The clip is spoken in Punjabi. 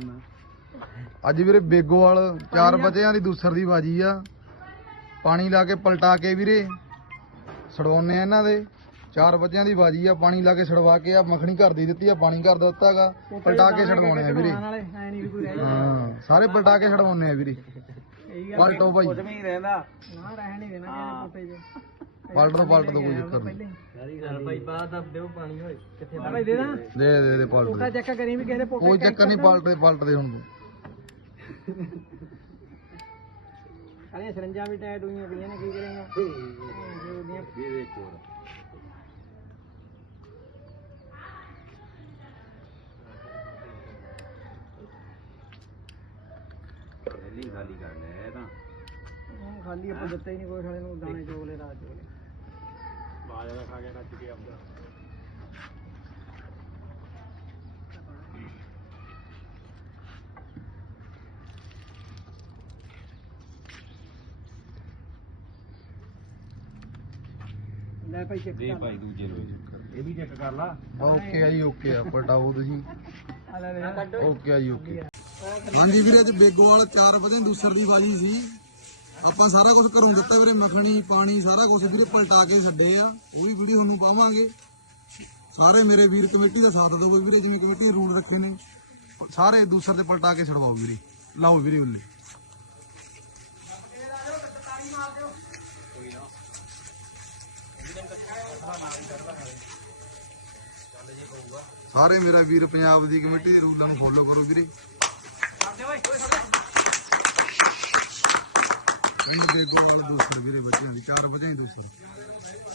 ਕਰਨਾ। ਅੱਜ ਵੀਰੇ ਬੇਗੋਵਾਲ ਚਾਰ ਬਚਿਆਂ ਦੀ ਦੂਸਰ ਦੀ ਬਾਜੀ ਆ। ਪਾਣੀ ਲਾ ਕੇ ਪਲਟਾ ਕੇ ਵੀਰੇ ਛਡਵਾਉਨੇ ਆ ਇਹਨਾਂ ਦੇ। ਚਾਰ ਬੱਚਿਆਂ ਦੀ ਬਾਜੀ ਆ ਪਾਣੀ ਲਾ ਕੇ ਛਡਵਾ ਕੇ ਆ ਮੱਖਣੀ ਘਰ ਦੀ ਦਿੱਤੀ ਆ ਪਾਣੀ ਘਰ ਦਾ ਦਿੱਤਾਗਾ ਪਲਟਾ ਕੇ ਛਡਵਾਉਣੇ ਆ ਵੀਰੇ। ਹਾਂ ਸਾਰੇ ਪਲਟਾ ਕੇ ਛਡਵਾਉਨੇ ਆ ਵੀਰੇ। ਪਲਟੋ ਭਾਈ। ਕੁਝ ਵੀ ਨਹੀਂ ਰਹਿੰਦਾ। ਨਾ ਰਹਿ ਨਹੀਂ ਦੇਣਾ ਪਲਟ ਦੋ ਪਲਟ ਦੋ ਕੋਈ ਚੱਕਰ ਨਹੀਂ। ਗੱਲ ਭਾਈ ਬਾਅਦ ਦੱਬ ਦਿਓ ਪਾਣੀ ਹੋਏ ਕਿੱਥੇ ਭਾਈ ਦੇ ਦਾਂ? ਦੇ ਦੇ ਦੇ ਪਲਟ ਪੋਕਾ ਦੇ। ਚੈੱਕ ਕਰੀ ਵੀ ਕਿਸੇ ਦੇ ਪੋਕੇ ਕੋਈ ਚੱਕਰ ਨਹੀਂ ਪਲਟਦੇ ਪਲਟਦੇ ਹੁਣ ਤੂੰ। ਸਾਰੀਆਂ ਸਰੰਜਾਂ ਵੀ ਟੈਟ ਹੋਈਆਂ ਪਈਆਂ ਨੇ ਕੀ ਕਰੇਗਾ? ਪਹਿਲੀ ਖਾਲੀ ਇਹ ਤਾਂ। ਹੁਣ ਖਾਲੀ ਆਪਾਂ ਦਿੱਤਾ ਹੀ ਨਹੀਂ ਕੋਈ ਸਾਲੇ ਨੂੰ ਦਾਣੇ ਚੋਲੇ ਰਾਤ ਚੋਲੇ। ਬਾਜਰਾ ਖਾ ਕੇ ਨੱਚ ਕੇ ਆਪਦਾ ਲੈ ਭਾਈ ਚੈੱਕ ਦੇ ਭਾਈ ਦੂਜੇ ਨੂੰ। ਇਹ ਵੀ ਚੈੱਕ ਕਰ ਲਾ। ਓਕੇ ਆ ਜੀ ਓਕੇ ਆ। ਪਲਟਾਓ ਤੁਸੀਂ। ਆ ਲੈ ਲੈ। ਓਕੇ ਆ ਜੀ ਓਕੇ। ਹਾਂਜੀ ਵੀਰੇ ਅੱਜ ਬੇਗੋਵਾਲ ਚਾਰ ਵਜੇ ਦੂਸਰ ਦੀ ਬਾਜੀ ਸੀ। ਆਪਾਂ ਸਾਰਾ ਕੁਝ ਘਰੋਂ ਦਿੱਤਾ ਵੀਰੇ, ਮੱਖਣੀ, ਪਾਣੀ, ਸਾਰਾ ਕੁਝ ਵੀਰੇ ਪਲਟਾ ਕੇ ਛੱਡੇ ਆ। ਉਹ ਵੀ ਵੀਡੀਓ ਤੁਹਾਨੂੰ ਪਾਵਾਂਗੇ। ਸਾਰੇ ਮੇਰੇ ਵੀਰ ਕਮੇਟੀ ਦਾ ਸਾਥ ਦਿਓ ਵੀਰੇ, ਜਿਵੇਂ ਕਮੇਟੀ ਦੇ ਰੂਲ ਰੱਖੇ ਨੇ। ਸਾਰੇ ਦੂਸਰ ਤੇ ਪਲਟਾ ਕੇ ਛਡਵਾਓ ਵੀਰੇ। ਲਾਓ ਵੀਰੇ ਉੱਲੇ। ਸਾਰੇ ਮੇਰਾ ਵੀਰ ਪੰਜਾਬ ਦੀ ਕਮੇਟੀ ਦੇ ਰੂਲਾਂ ਨੂੰ ਫੋਲੋ ਕਰੋ ਵੀਰੇ। ਇਹ ਦੇਖੋ ਦੂਸਰ ਵੀਰੇ ਬੱਚਿਆਂ ਦੀ ਚਾਰ ਵਜੇ ਹੀ ਦੂਸਰ